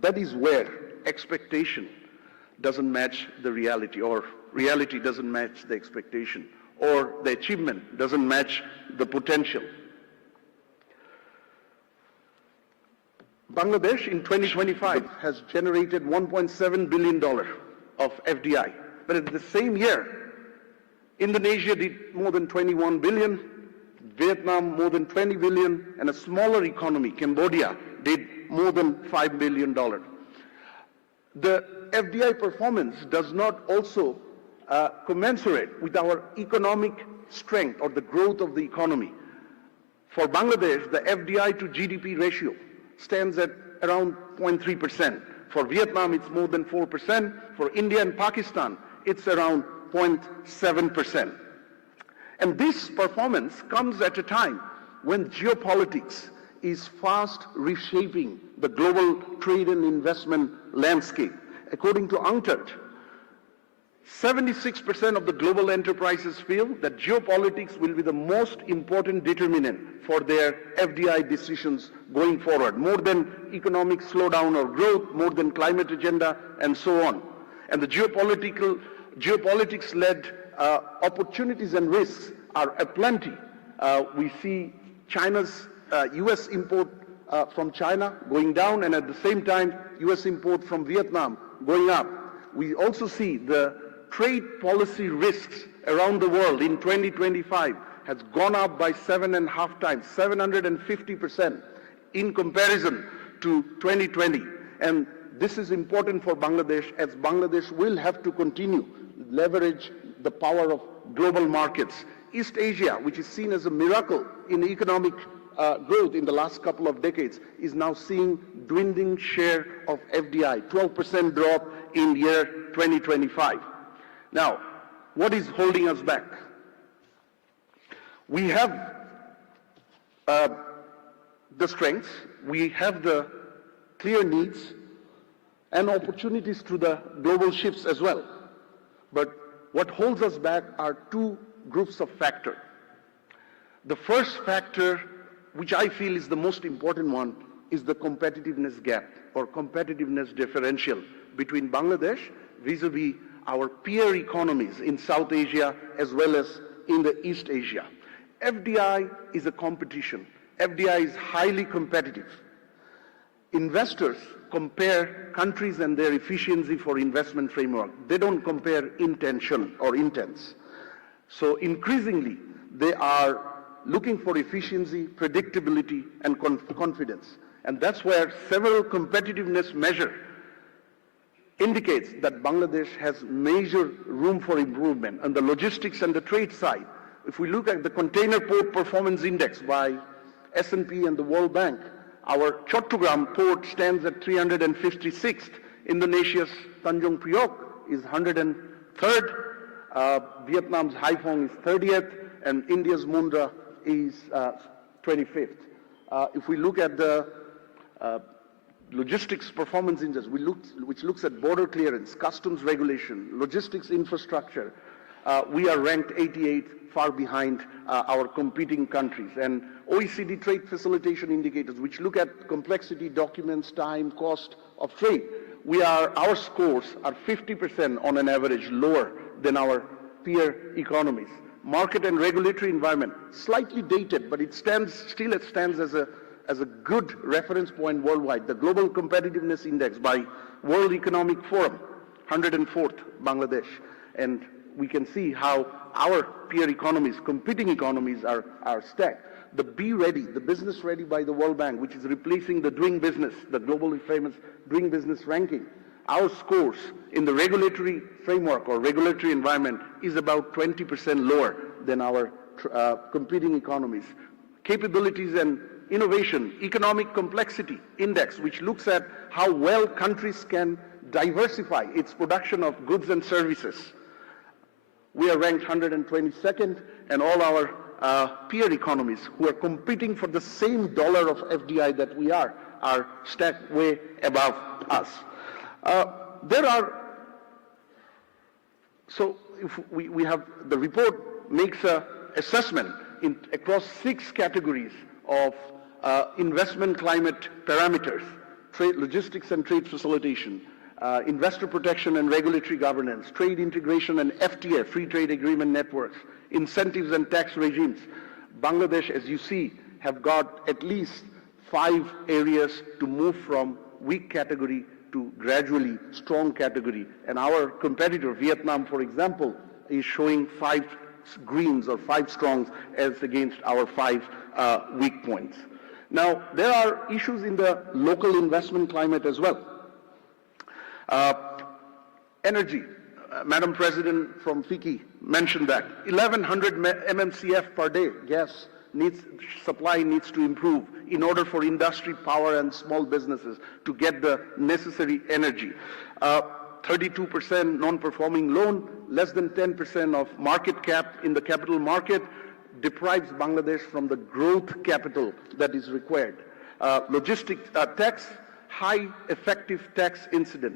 That is where expectation doesn't match the reality, or reality doesn't match the expectation, or the achievement doesn't match the potential. Bangladesh in 2025 has generated $1.7 billion of FDI. But at the same year, Indonesia did more than 21 billion, Vietnam more than 20 billion, and a smaller economy, Cambodia, did more than $5 billion. The FDI performance does not also commensurate with our economic strength or the growth of the economy. For Bangladesh, the FDI to GDP ratio stands at around 0.3%. For Vietnam, it's more than 4%. For India and Pakistan, it's around 0.7%. And this performance comes at a time when geopolitics is fast reshaping the global trade and investment landscape. According to UNCTAD, 76% of the global enterprises feel that geopolitics will be the most important determinant for their FDI decisions going forward, more than economic slowdown or growth, more than climate agenda, and so on. And the geopolitics-led opportunities and risks are aplenty. We see China's U.S. import from China going down, and at the same time, U.S. import from Vietnam going up. We also see the trade policy risks around the world in 2025 has gone up by 7.5 times, 750% in comparison to 2020. And this is important for Bangladesh, as Bangladesh will have to continue leverage the power of global markets. East Asia, which is seen as a miracle in economic growth in the last couple of decades, is now seeing dwindling share of FDI, 12% drop in year 2025. Now, what is holding us back? We have the strengths, we have the clear needs and opportunities through the global shifts as well. But what holds us back are two groups of factors. The first factor, which I feel is the most important one, is the competitiveness gap or competitiveness differential between Bangladesh vis-a-vis our peer economies in South Asia as well as in the East Asia. FDI is a competition. FDI is highly competitive. Investors compare countries and their efficiency for investment framework. They don't compare intention or intents. So increasingly, they are looking for efficiency, predictability, and confidence. And that's where several competitiveness measures indicates that Bangladesh has major room for improvement on the logistics and the trade side. If we look at the Container Port Performance Index by S&P and the World Bank, our Chattogram port stands at 356th. Indonesia's Tanjung Priok is 103rd. Vietnam's Haiphong is 30th, and India's Mundra is 25th. If we look at the Logistics Performance Index, which looks at border clearance, customs regulation, logistics infrastructure, we are ranked 88, far behind our competing countries. And OECD trade facilitation indicators, which look at complexity, documents, time, cost of trade, our scores are 50% on an average lower than our peer economies. Market and regulatory environment, slightly dated, but it stands as a good reference point worldwide. The Global Competitiveness Index by World Economic Forum, 104th Bangladesh. And we can see how our peer economies, competing economies, are stacked. The Be Ready, the Business Ready by the World Bank, which is replacing the Doing Business, the globally famous Doing Business ranking. Our scores in the regulatory framework or regulatory environment is about 20% lower than our competing economies. Capabilities and innovation, economic complexity index, which looks at how well countries can diversify its production of goods and services. We are ranked 122nd, and all our peer economies who are competing for the same dollar of FDI that we are stacked way above us. So if we have, the report makes an assessment across 6 categories of investment climate parameters. trade, logistics and trade facilitation, investor protection and regulatory governance, trade integration and FTA, free trade agreement networks, incentives and tax regimes. Bangladesh, as you see, have got at least 5 areas to move from weak category to gradually strong category. And our competitor, Vietnam, for example, is showing 5 greens or 5 strongs as against our 5 weak points. Now, there are issues in the local investment climate as well. Energy. Madam President from FICCI mentioned that 1100 MMCF per day gas supply needs to improve in order for industry, power and small businesses to get the necessary energy. 32% non-performing loan, less than 10% of market cap in the capital market deprives Bangladesh from the growth capital that is required. Logistics tax, high effective tax incident.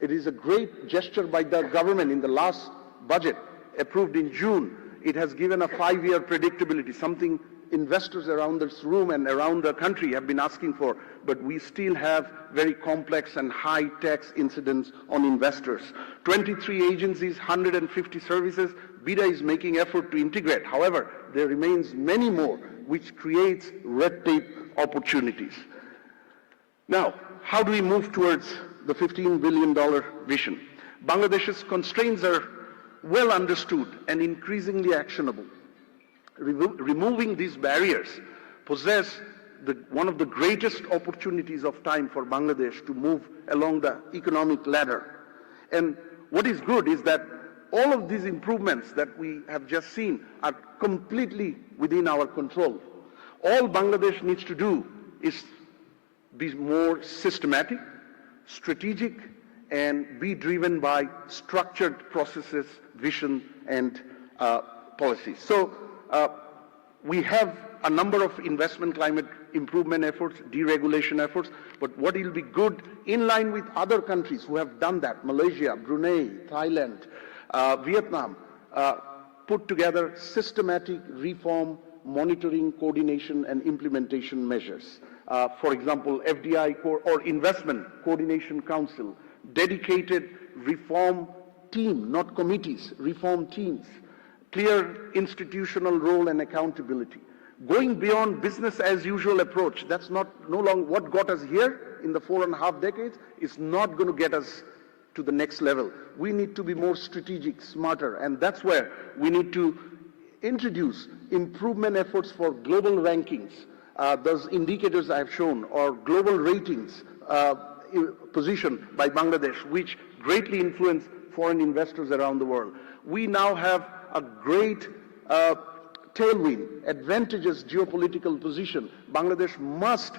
It is a great gesture by the government in the last budget approved in June. It has given a 5-year predictability, something investors around this room and around the country have been asking for, but we still have very complex and high tax incidents on investors. 23 agencies, 150 services. BIDA is making effort to integrate. However, there remains many more, which creates red tape opportunities. Now, how do we move towards the $15 billion vision? Bangladesh's constraints are well understood and increasingly actionable. Removing these barriers possess one of the greatest opportunities of time for Bangladesh to move along the economic ladder. And what is good is that all of these improvements that we have just seen are completely within our control. All Bangladesh needs to do is be more systematic, strategic, and be driven by structured processes, vision, and policies. So we have a number of investment climate improvement efforts, deregulation efforts, but what will be good in line with other countries who have done that, Malaysia, Brunei, Thailand, Vietnam, put together systematic reform, monitoring, coordination, and implementation measures. For example, FDI or Investment Coordination Council, dedicated reform team, not committees, reform teams, clear institutional role and accountability. Going beyond business as usual approach, that's no longer what got us here in the 4.5 decades, is not going to get us to the next level. We need to be more strategic, smarter, and that's where we need to introduce improvement efforts for global rankings. Those indicators I have shown, or global ratings position by Bangladesh, which greatly influence foreign investors around the world. We now have a great tailwind, advantageous geopolitical position. Bangladesh must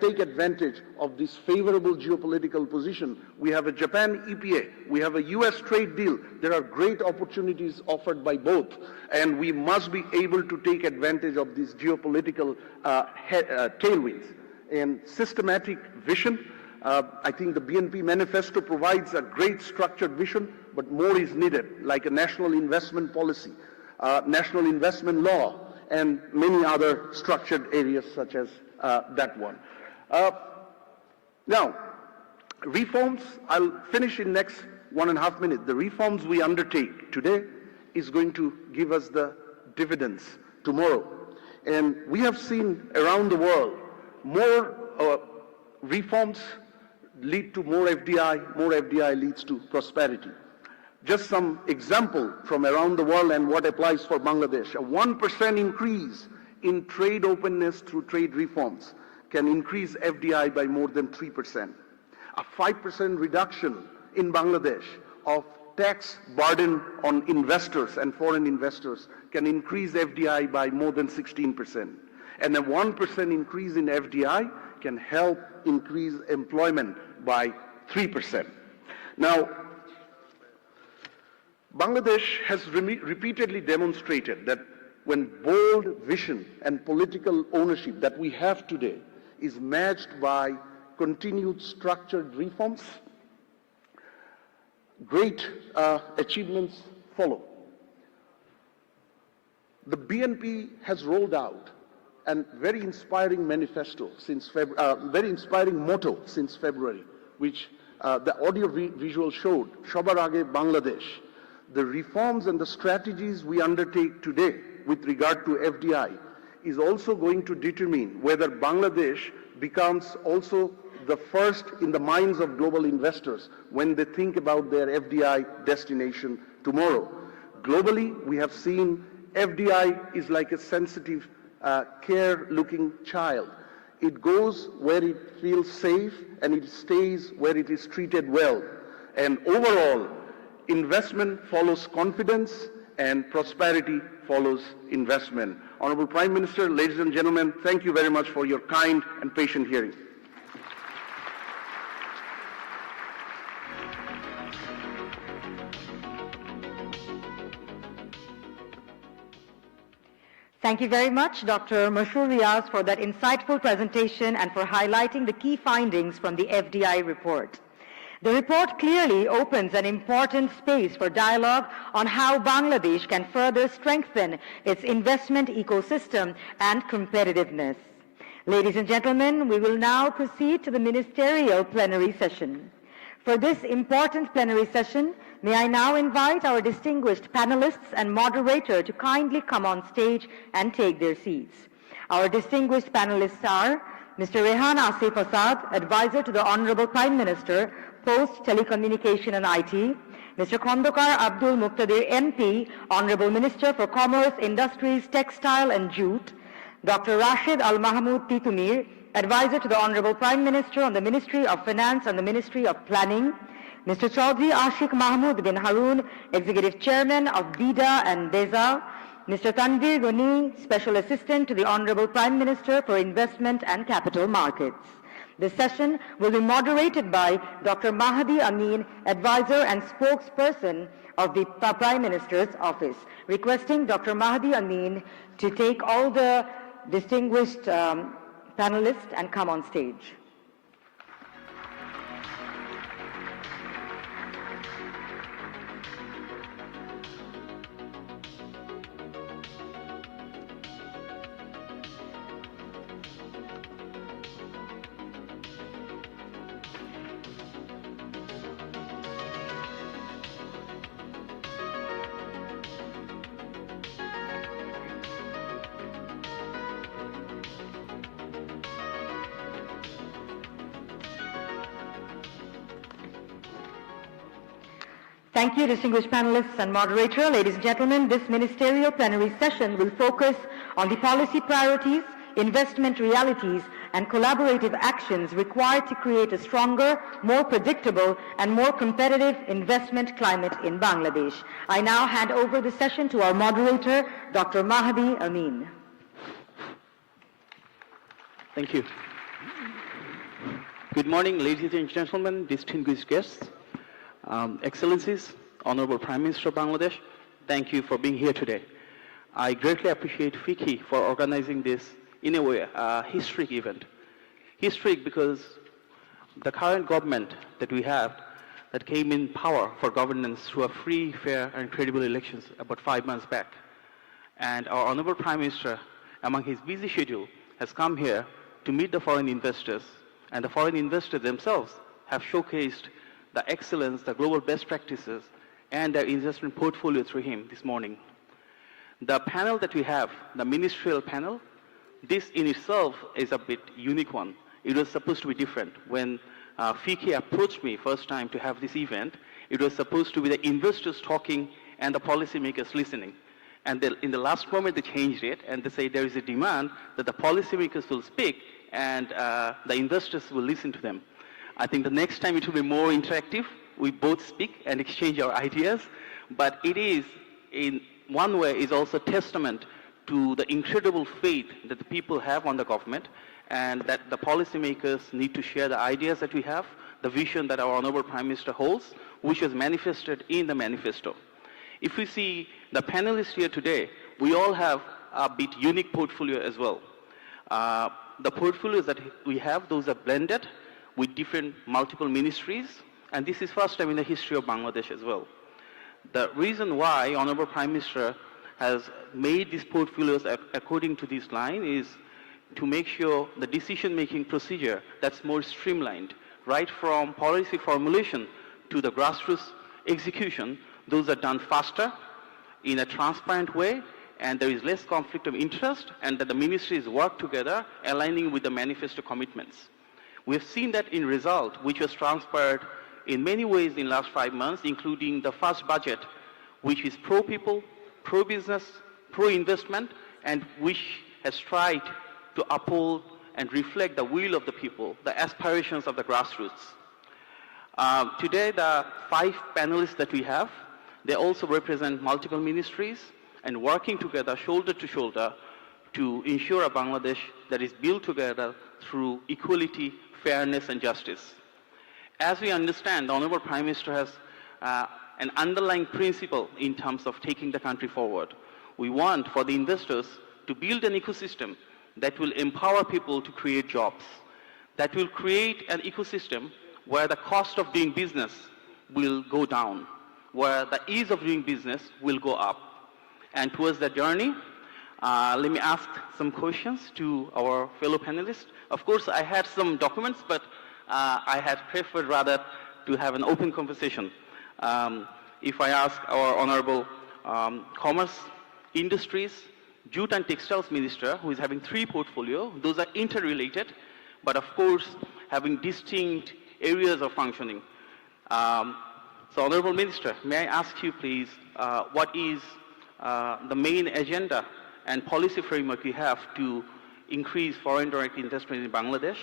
take advantage of this favorable geopolitical position. We have a Japan EPA, we have a US trade deal. There are great opportunities offered by both, and we must be able to take advantage of these geopolitical tailwinds. And systematic vision, I think the BNP manifesto provides a great structured vision, but more is needed, like a national investment policy, national investment law, and many other structured areas such as that one. Now, reforms, I'll finish in next 1.5 minutes. The reforms we undertake today is going to give us the dividends tomorrow. And we have seen around the world, more reforms lead to more FDI leads to prosperity. Just some example from around the world and what applies for Bangladesh. A 1% increase in trade openness through trade reforms can increase FDI by more than 3%. A 5% reduction in Bangladesh of tax burden on investors and foreign investors can increase FDI by more than 16%. And a 1% increase in FDI can help increase employment by 3%. Now, Bangladesh has repeatedly demonstrated that when bold vision and political ownership that we have today is matched by continued structured reforms, great achievements follow. The BNP has rolled out and very inspiring manifesto since very inspiring motto since February, which the audio visual showed, Shobar Age Bangladesh. The reforms and the strategies we undertake today with regard to FDI is also going to determine whether Bangladesh becomes also the first in the minds of global investors when they think about their FDI destination tomorrow. Globally, we have seen FDI is like a sensitive, care-looking child. It goes where it feels safe and it stays where it is treated well. And overall, investment follows confidence and prosperity follows investment. Honorable Prime Minister, ladies and gentlemen, thank you very much for your kind and patient hearing. Thank you very much, Dr. Mashur Riaz, for that insightful presentation and for highlighting the key findings from the FDI report. The report clearly opens an important space for dialogue on how Bangladesh can further strengthen its investment ecosystem and competitiveness. Ladies and gentlemen, we will now proceed to the ministerial plenary session. For this important plenary session, may I now invite our distinguished panelists and moderator to kindly come on stage and take their seats. Our distinguished panelists are Mr. Rehan Asif Asad, Advisor to the Honorable Prime Minister, Post, Telecommunication and IT, Mr. Khondokar Abdul Muqtadir MP, Honorable Minister for Commerce, Industries, Textile and Jute, Dr. Rashid Al Mahmoud Titumir, Advisor to the Honorable Prime Minister on the Ministry of Finance and the Ministry of Planning, Mr. Chaudhry Ashik Mahmood bin Haroon, Executive Chairman of BIDA and DESA, Mr. Tanvir Ghani, Special Assistant to the Honorable Prime Minister for Investment and Capital Markets. This session will be moderated by Dr. Mahdi Amin, Advisor and Spokesperson of the Prime Minister's Office. Requesting Dr. Mahdi Amin to take all the distinguished panelists and come on stage. Thank you, distinguished panelists and moderator. Ladies and gentlemen, this ministerial plenary session will focus on the policy priorities, investment realities, and collaborative actions required to create a stronger, more predictable, and more competitive investment climate in Bangladesh. I now hand over the session to our moderator, Dr. Mahdi Amin. Thank you. Good morning, ladies and gentlemen, distinguished guests. Excellencies, Honorable Prime Minister of Bangladesh, thank you for being here today. I greatly appreciate FICCI for organizing this, in a way, historic event. Historic because the current government that we have that came in power for governance through a free, fair and credible elections about 5 months back. And our Honorable Prime Minister, among his busy schedule, has come here to meet the foreign investors, and the foreign investors themselves have showcased the excellence, the global best practices, and their investment portfolio through him this morning. The panel that we have, the ministerial panel, this in itself is a bit unique one. It was supposed to be different. When FICCI approached me first time to have this event, it was supposed to be the investors talking and the policymakers listening. And in the last moment they changed it, and they say there is a demand that the policymakers will speak and the investors will listen to them. I think the next time it will be more interactive. We both speak and exchange our ideas, but it is, in one way, is also testament to the incredible faith that the people have on the government, and that the policymakers need to share the ideas that we have, the vision that our Honorable Prime Minister holds, which was manifested in the manifesto. If we see the panelists here today, we all have a bit unique portfolio as well. The portfolios that we have, those are blended with different multiple ministries, and this is first time in the history of Bangladesh as well. The reason why Honorable Prime Minister has made these portfolios according to this line is to make sure the decision-making procedure that's more streamlined, right from policy formulation to the grassroots execution, those are done faster, in a transparent way, and there is less conflict of interest, and that the ministries work together, aligning with the manifesto commitments. We have seen that in result, which was transpired in many ways in the last 5 months, including the first budget, which is pro-people, pro-business, pro-investment, and which has tried to uphold and reflect the will of the people, the aspirations of the grassroots. Today, the 5 panelists that we have, they also represent multiple ministries and working together shoulder to shoulder to ensure a Bangladesh that is built together through equality, fairness and justice. As we understand, the Honorable Prime Minister has an underlying principle in terms of taking the country forward. We want for the investors to build an ecosystem that will empower people to create jobs, that will create an ecosystem where the cost of doing business will go down, where the ease of doing business will go up. And towards that journey, let me ask some questions to our fellow panelists. Of course, I had some documents, but I had preferred rather to have an open conversation. If I ask our Honorable Commerce, Industries, Jute and Textiles Minister, who is having 3 portfolios, those are interrelated, but of course having distinct areas of functioning. So Honorable Minister, may I ask you please, what is the main agenda and policy framework you have to increase foreign direct investment in Bangladesh?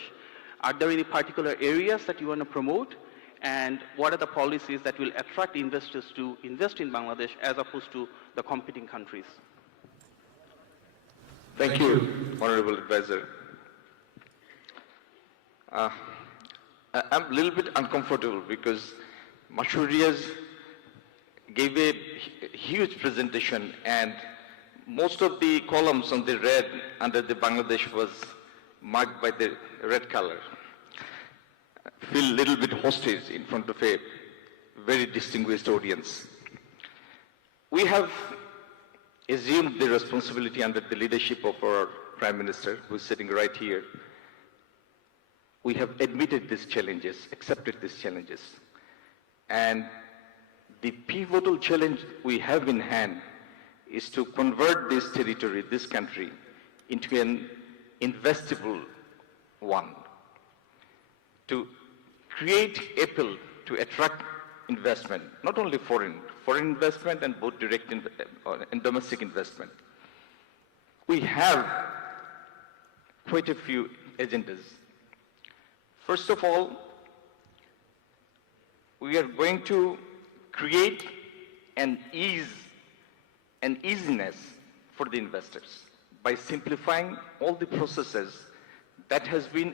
Are there any particular areas that you want to promote? And what are the policies that will attract investors to invest in Bangladesh as opposed to the competing countries? Thank you, Honorable Advisor. I'm a little bit uncomfortable because Mashurias gave a huge presentation and most of the columns on the red under the Bangladesh was marked by the red color. I feel a little bit hostage in front of a very distinguished audience. We have assumed the responsibility under the leadership of our Prime Minister, who is sitting right here. We have admitted these challenges, accepted these challenges. And the pivotal challenge we have in hand is to convert this territory, this country, into an investable one, to create appeal to attract investment, not only foreign investment and both direct and domestic investment. We have quite a few agendas. First of all, we are going to create an easiness for the investors by simplifying all the processes that has been